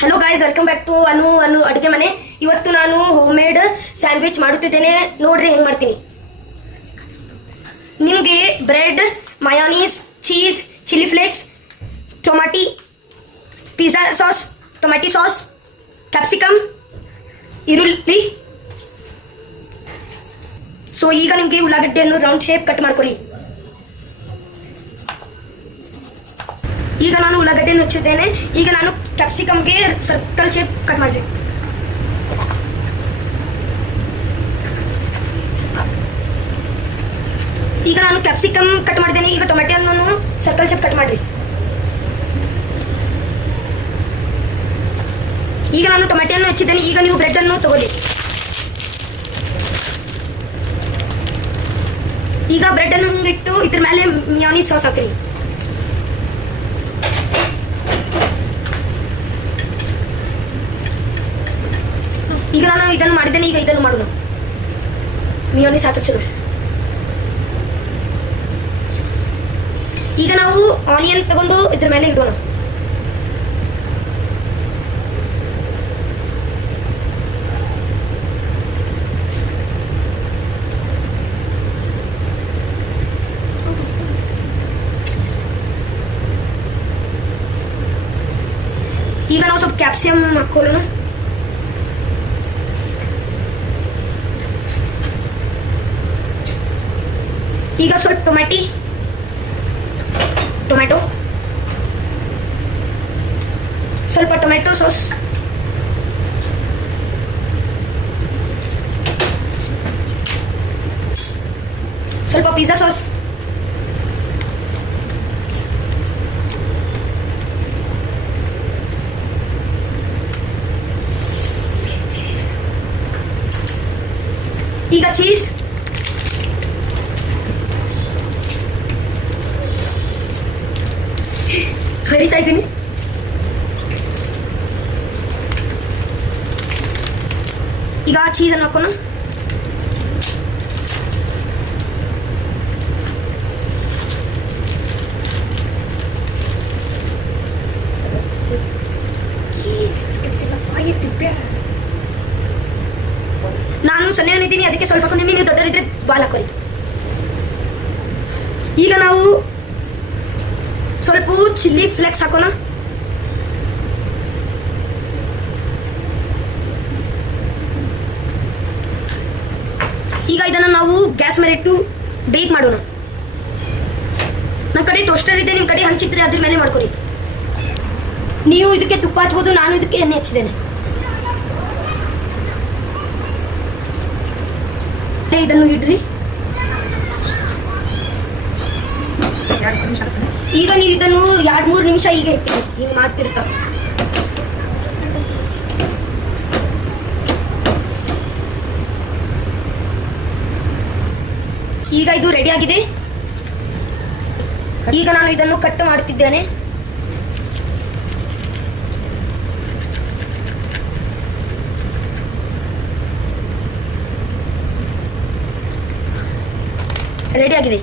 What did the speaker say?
Hello guys, welcome back to Anu ಅಡುಗೆ ಮನೆ. ಇವತ್ತು ನಾನು ಹೋಮ್ ಮೇಡ್ ಸ್ಯಾಂಡ್ವಿಚ್ ಮಾಡುತ್ತಿದ್ದೇನೆ. ನೋಡ್ರಿ ಹೆಂಗ್ ಮಾಡ್ತೀನಿ. ನಿಮಗೆ bread, mayonnaise, cheese, chilli flakes, tomato, pizza sauce, tomato sauce, capsicum, ಈರುಳ್ಳಿ. ಸೊ ಈಗ ನಿಮಗೆ ಉಳ್ಳಾಗಡ್ಡೆಯನ್ನು ರೌಂಡ್ ಶೇಪ್ ಕಟ್ ಮಾಡ್ಕೊಳ್ಳಿ. ಈಗ ನಾನು ಉಳ್ಳಾಗಡ್ಡೆಯನ್ನು ಹೆಚ್ಚಿದ್ದೇನೆ. ಈಗ ನಾನು ಕ್ಯಾಪ್ಸಿಕಮ್ಗೆ ಸರ್ಕಲ್ ಶೇಪ್ ಕಟ್ ಮಾಡಿದೆ. ಈಗ ನಾನು ಕ್ಯಾಪ್ಸಿಕಮ್ ಕಟ್ ಮಾಡಿದ್ದೇನೆ. ಈಗ ಟೊಮೆಟೊವನ್ನು ಸರ್ಕಲ್ ಶೇಪ್ ಕಟ್ ಮಾಡ್ರಿ. ಈಗ ನಾನು ಟೊಮೆಟೊಯನ್ನು ಹೆಚ್ಚಿದ್ದೇನೆ. ಈಗ ನೀವು ಬ್ರೆಡ್ ಅನ್ನು ತಗೊಳ್ಳಿ. ಈಗ ಬ್ರೆಡ್ ಅನ್ನು ಹಿಂಗಿಟ್ಟು ಇದ್ರ ಮೇಲೆ ಮಿಯೋನೀಸ್ ಸಾಸ್ ಹಾಕ್ರಿ. ಈಗ ನಾನು ಇದನ್ನು ಮಾಡಿದ್ದೇನೆ. ಈಗ ಇದನ್ನು ಮಾಡೋಣ. ಮಿಯೋನೀಸ್ ಹಾಕಿ. ಈಗ ನಾವು ಆನಿಯನ್ ತಗೊಂಡು ಇದ್ರ ಮೇಲೆ ಇಡೋಣ. ಈಗ ನಾವು ಸ್ವಲ್ಪ ಕ್ಯಾಪ್ಸಿಕಮ್ ಹಾಕೊಳ್ಳೋಣ. ಈಗ ಸ್ವಲ್ಪ ಟೊಮ್ಯಾಟೊ, ಸ್ವಲ್ಪ ಟೊಮ್ಯಾಟೊ ಸಾಸ್, ಸ್ವಲ್ಪ ಪಿಜ್ಜಾ ಸಾಸ್, ಈಗ ಚೀಸ್, ಹರಿತಾ ಇದ್ದೀನಿ. ಈಗ ಚೀಸ್ ಅನ್ನು ಹಾಕೋಣ. ನಾನು ಸಣ್ಣನಿದ್ದೀನಿ, ಅದಕ್ಕೆ ಸ್ವಲ್ಪ ಹಾಕೊಂಡಿದ್ದೀನಿ. ನೀವು ದೊಡ್ಡದಿದ್ರೆ ಬಾಲ್ ಹಾಕೊಳ್ಳಿ. ಈಗ ನಾವು ಸ್ವಲ್ಪ ಚಿಲ್ಲಿ ಫ್ಲೇಕ್ಸ್ ಹಾಕೋಣ. ಈಗ ಇದನ್ನು ನಾವು ಗ್ಯಾಸ್ ಮೇಲೆ ಇಟ್ಟು ಬೇಕ್ ಮಾಡೋಣ. ನಮ್ಮ ಕಡೆ ಟೋಸ್ಟರ್ ಇದೆ, ನಿಮ್ಮ ಕಡೆ ಹಂಚಿದ್ರೆ ಅದ್ರ ಮೇಲೆ ಮಾಡ್ಕೊರಿ. ನೀವು ಇದಕ್ಕೆ ತುಪ್ಪ ಹಚ್ಬೋದು, ನಾನು ಇದಕ್ಕೆ ಎಣ್ಣೆ ಹಚ್ಚಿದ್ದೇನೆ. ಇದನ್ನು ಇಡ್ರಿ. ಈಗ ನೀವು ಇದನ್ನು 2-3 ನಿಮಿಷ ಈಗ ಇಟ್ಟು ಹಿಂಗೆ ಮಾಡ್ತಿರ್ತಾವ. ಈಗ ಇದು ರೆಡಿ ಆಗಿದೆ. ಈಗ ನಾನು ಇದನ್ನು ಕಟ್ ಮಾಡುತ್ತಿದ್ದೇನೆ. ರೆಡಿ ಆಗಿದೆ.